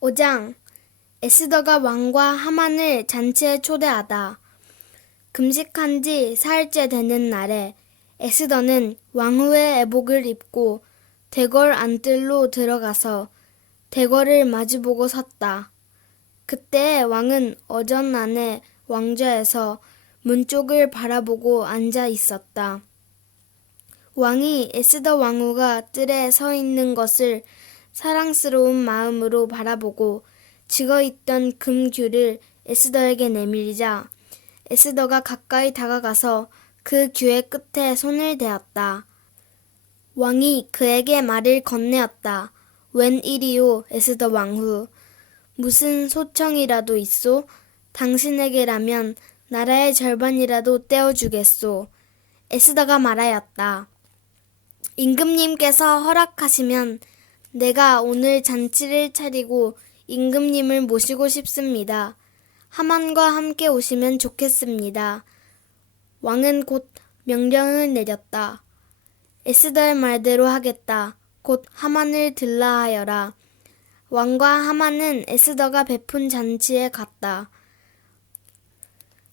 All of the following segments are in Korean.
5장 에스더가 왕과 하만을 잔치에 초대하다. 금식한 지 사흘째 되는 날에 에스더는 왕후의 애복을 입고 대궐 안뜰로 들어가서 대궐을 마주보고 섰다. 그때 왕은 어전 안에 왕좌에서 문 쪽을 바라보고 앉아 있었다. 왕이 에스더 왕후가 뜰에 서 있는 것을 사랑스러운 마음으로 바라보고 지거있던 금규를 에스더에게 내밀자 에스더가 가까이 다가가서 그 규의 끝에 손을 대었다. 왕이 그에게 말을 건네었다. 웬일이오 에스더 왕후. 무슨 소청이라도 있소? 당신에게라면 나라의 절반이라도 떼어주겠소. 에스더가 말하였다. 임금님께서 허락하시면 내가 오늘 잔치를 차리고 임금님을 모시고 싶습니다. 하만과 함께 오시면 좋겠습니다. 왕은 곧 명령을 내렸다. 에스더의 말대로 하겠다. 곧 하만을 들라 하여라. 왕과 하만은 에스더가 베푼 잔치에 갔다.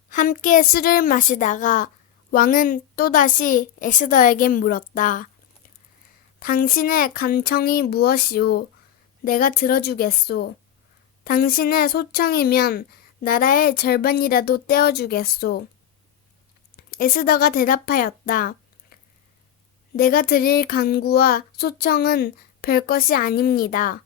함께 술을 마시다가 왕은 또다시 에스더에게 물었다. 당신의 간청이 무엇이오? 내가 들어주겠소. 당신의 소청이면 나라의 절반이라도 떼어주겠소. 에스더가 대답하였다. 내가 드릴 간구와 소청은 별것이 아닙니다.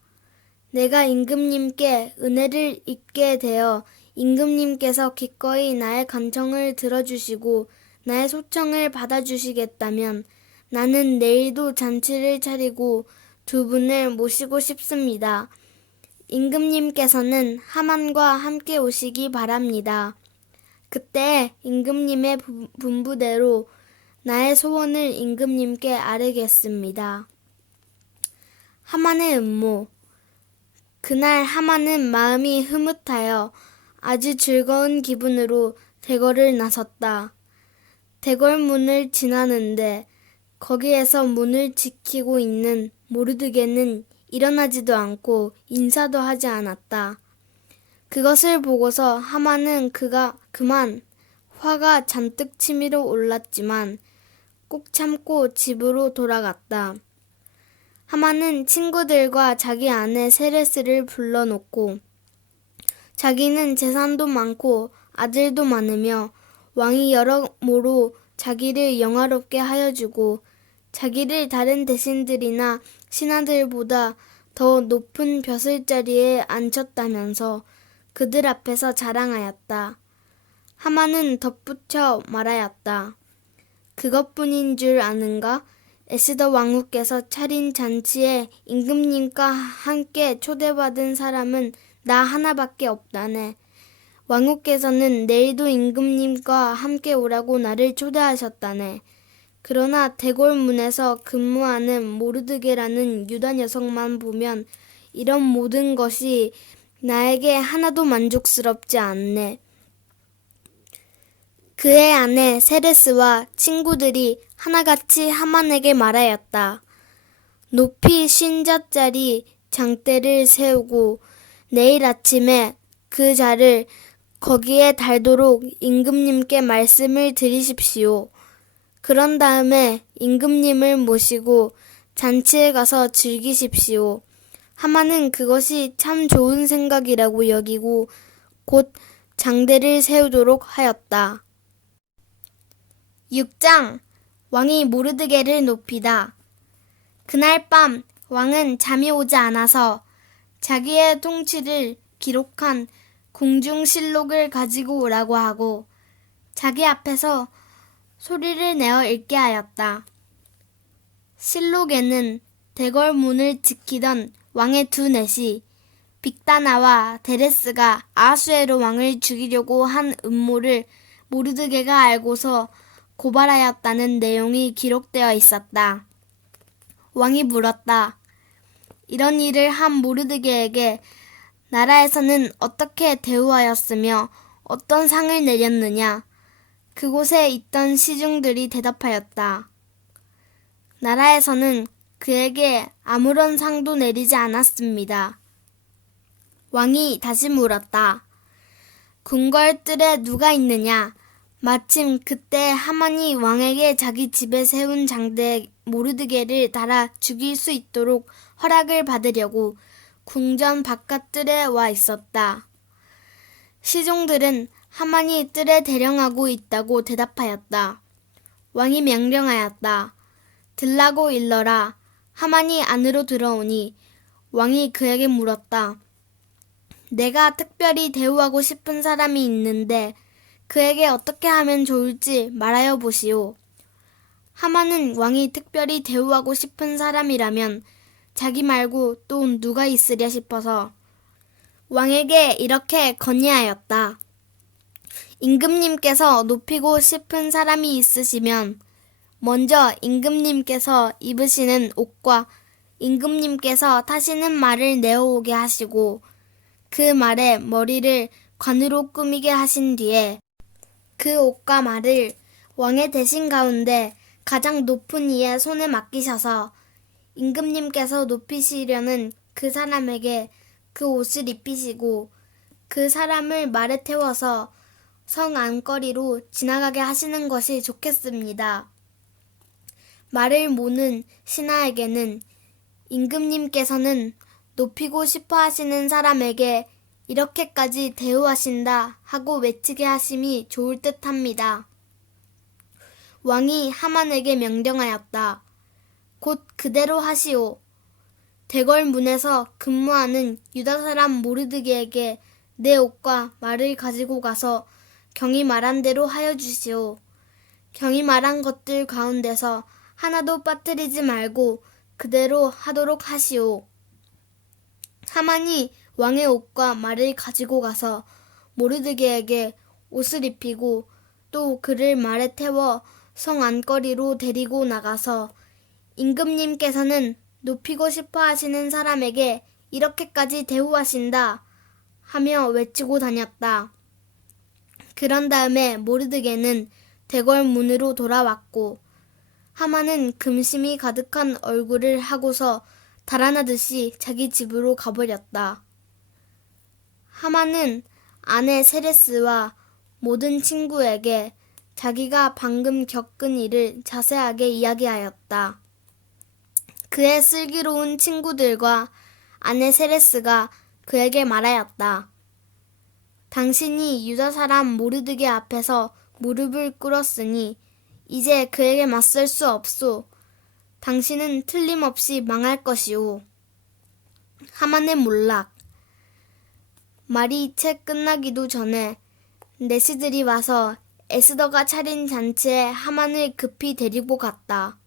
내가 임금님께 은혜를 입게 되어 임금님께서 기꺼이 나의 간청을 들어주시고 나의 소청을 받아주시겠다면 나는 내일도 잔치를 차리고 두 분을 모시고 싶습니다. 임금님께서는 하만과 함께 오시기 바랍니다. 그때 임금님의 분부대로 나의 소원을 임금님께 아뢰겠습니다. 하만의 음모. 그날 하만은 마음이 흐뭇하여 아주 즐거운 기분으로 대궐을 나섰다. 대궐 문을 지나는데 거기에서 문을 지키고 있는 모르드게는 일어나지도 않고 인사도 하지 않았다. 그것을 보고서 하만은 그만 화가 잔뜩 치밀어 올랐지만 꼭 참고 집으로 돌아갔다. 하만은 친구들과 자기 아내 세레스를 불러놓고 자기는 재산도 많고 아들도 많으며 왕이 여러모로 자기를 영화롭게 하여주고 자기를 다른 대신들이나 신하들보다 더 높은 벼슬자리에 앉혔다면서 그들 앞에서 자랑하였다. 하만은 덧붙여 말하였다. 그것뿐인 줄 아는가? 에스더 왕후께서 차린 잔치에 임금님과 함께 초대받은 사람은 나 하나밖에 없다네. 왕후께서는 내일도 임금님과 함께 오라고 나를 초대하셨다네. 그러나 대궐문에서 근무하는 모르드게라는 유다 녀석만 보면 이런 모든 것이 나에게 하나도 만족스럽지 않네. 그의 아내 세레스와 친구들이 하나같이 하만에게 말하였다. 높이 50자짜리 장대를 세우고 내일 아침에 그 자를 거기에 달도록 임금님께 말씀을 드리십시오. 그런 다음에 임금님을 모시고 잔치에 가서 즐기십시오. 하만은 그것이 참 좋은 생각이라고 여기고 곧 장대를 세우도록 하였다. 6장 왕이 모르드게를 높이다. 그날 밤 왕은 잠이 오지 않아서 자기의 통치를 기록한 궁중실록을 가지고 오라고 하고 자기 앞에서 소리를 내어 읽게 하였다. 실록에는 대궐 문을 지키던 왕의 두 넷이 빅다나와 데레스가 아하수에로 왕을 죽이려고 한 음모를 모르드게가 알고서 고발하였다는 내용이 기록되어 있었다. 왕이 물었다. 이런 일을 한 모르드게에게 나라에서는 어떻게 대우하였으며 어떤 상을 내렸느냐? 그곳에 있던 시중들이 대답하였다. 나라에서는 그에게 아무런 상도 내리지 않았습니다. 왕이 다시 물었다. 궁궐 뜰에 누가 있느냐? 마침 그때 하만이 왕에게 자기 집에 세운 장대에 모르드게를 달아 죽일 수 있도록 허락을 받으려고 궁전 바깥 뜰에 와 있었다. 시종들은 하만이 뜰에 대령하고 있다고 대답하였다. 왕이 명령하였다. 들라고 일러라. 하만이 안으로 들어오니 왕이 그에게 물었다. 내가 특별히 대우하고 싶은 사람이 있는데 그에게 어떻게 하면 좋을지 말하여 보시오. 하만은 왕이 특별히 대우하고 싶은 사람이라면 자기 말고 또 누가 있으랴 싶어서 왕에게 이렇게 건의하였다. 임금님께서 높이고 싶은 사람이 있으시면 먼저 임금님께서 입으시는 옷과 임금님께서 타시는 말을 내어오게 하시고 그 말에 머리를 관으로 꾸미게 하신 뒤에 그 옷과 말을 왕의 대신 가운데 가장 높은 이의 손에 맡기셔서 임금님께서 높이시려는 그 사람에게 그 옷을 입히시고 그 사람을 말에 태워서 성 안거리로 지나가게 하시는 것이 좋겠습니다. 말을 모는 신하에게는 임금님께서는 높이고 싶어 하시는 사람에게 이렇게까지 대우하신다 하고 외치게 하심이 좋을 듯합니다. 왕이 하만에게 명령하였다. 곧 그대로 하시오. 대궐 문에서 근무하는 유다 사람 모르드게에게 내 옷과 말을 가지고 가서 경이 말한 대로 하여 주시오. 경이 말한 것들 가운데서 하나도 빠뜨리지 말고 그대로 하도록 하시오. 하만이 왕의 옷과 말을 가지고 가서 모르드게에게 옷을 입히고 또 그를 말에 태워 성 안거리로 데리고 나가서 임금님께서는 높이고 싶어 하시는 사람에게 이렇게까지 대우하신다 하며 외치고 다녔다. 그런 다음에 모르드게는 대궐 문으로 돌아왔고 하만은 금심이 가득한 얼굴을 하고서 달아나듯이 자기 집으로 가버렸다. 하만은 아내 세레스와 모든 친구에게 자기가 방금 겪은 일을 자세하게 이야기하였다. 그의 슬기로운 친구들과 아내 세레스가 그에게 말하였다. 당신이 유다 사람 모르드게 앞에서 무릎을 꿇었으니 이제 그에게 맞설 수 없소. 당신은 틀림없이 망할 것이오. 하만의 몰락. 말이 채 끝나기도 전에 내시들이 와서 에스더가 차린 잔치에 하만을 급히 데리고 갔다.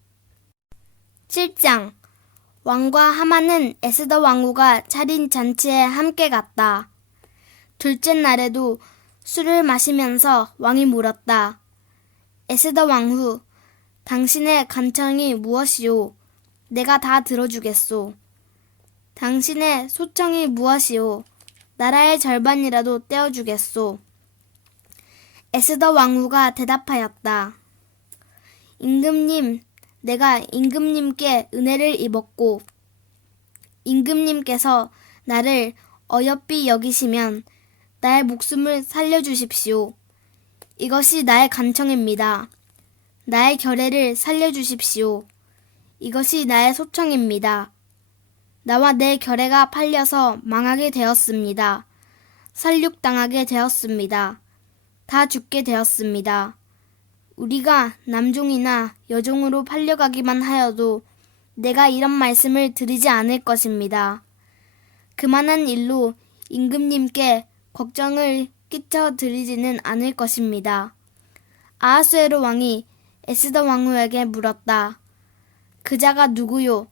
7장. 왕과 하만은 에스더 왕후가 차린 잔치에 함께 갔다. 둘째 날에도 술을 마시면서 왕이 물었다. 에스더 왕후, 당신의 간청이 무엇이오? 내가 다 들어주겠소. 당신의 소청이 무엇이오? 나라의 절반이라도 떼어주겠소. 에스더 왕후가 대답하였다. 임금님, 내가 임금님께 은혜를 입었고 임금님께서 나를 어여삐 여기시면 나의 목숨을 살려주십시오. 이것이 나의 간청입니다. 나의 결례를 살려주십시오. 이것이 나의 소청입니다. 나와 내 결례가 팔려서 망하게 되었습니다. 살육당하게 되었습니다. 다 죽게 되었습니다. 우리가 남종이나 여종으로 팔려가기만 하여도 내가 이런 말씀을 드리지 않을 것입니다. 그만한 일로 임금님께 걱정을 끼쳐 드리지는 않을 것입니다. 아하수에로 왕이 에스더 왕후에게 물었다. 그 자가 누구요?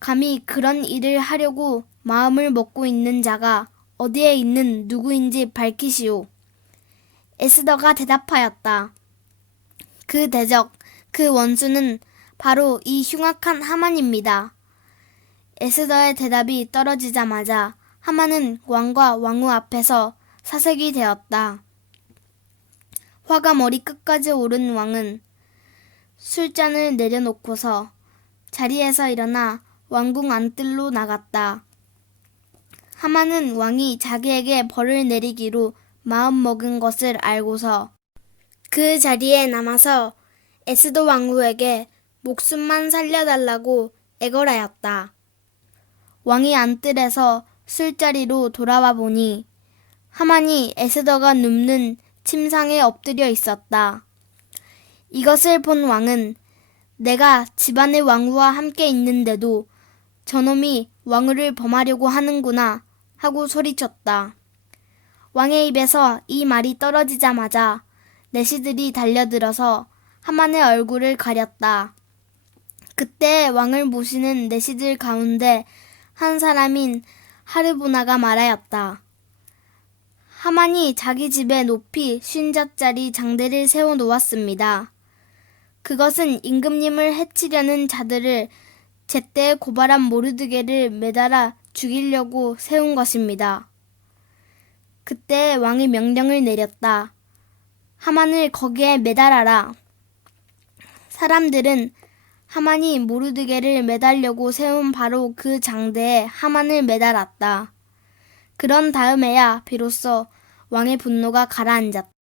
감히 그런 일을 하려고 마음을 먹고 있는 자가 어디에 있는 누구인지 밝히시오. 에스더가 대답하였다. 그 대적, 그 원수는 바로 이 흉악한 하만입니다. 에스더의 대답이 떨어지자마자 하만은 왕과 왕후 앞에서 사색이 되었다. 화가 머리 끝까지 오른 왕은 술잔을 내려놓고서 자리에서 일어나 왕궁 안뜰로 나갔다. 하만은 왕이 자기에게 벌을 내리기로 마음먹은 것을 알고서 그 자리에 남아서 에스더 왕후에게 목숨만 살려달라고 애걸하였다. 왕이 안뜰에서 술자리로 돌아와 보니 하만이 에스더가 눕는 침상에 엎드려 있었다. 이것을 본 왕은 내가 집안의 왕후와 함께 있는데도 저놈이 왕후를 범하려고 하는구나 하고 소리쳤다. 왕의 입에서 이 말이 떨어지자마자 내시들이 달려들어서 하만의 얼굴을 가렸다. 그때 왕을 모시는 내시들 가운데 한 사람인 하르보나가 말하였다. 하만이 자기 집에 높이 50자짜리 장대를 세워 놓았습니다. 그것은 임금님을 해치려는 자들을 제때 고발한 모르드게를 매달아 죽이려고 세운 것입니다. 그때 왕이 명령을 내렸다. 하만을 거기에 매달아라. 사람들은 하만이 모르드게를 매달려고 세운 바로 그 장대에 하만을 매달았다. 그런 다음에야 비로소 왕의 분노가 가라앉았다.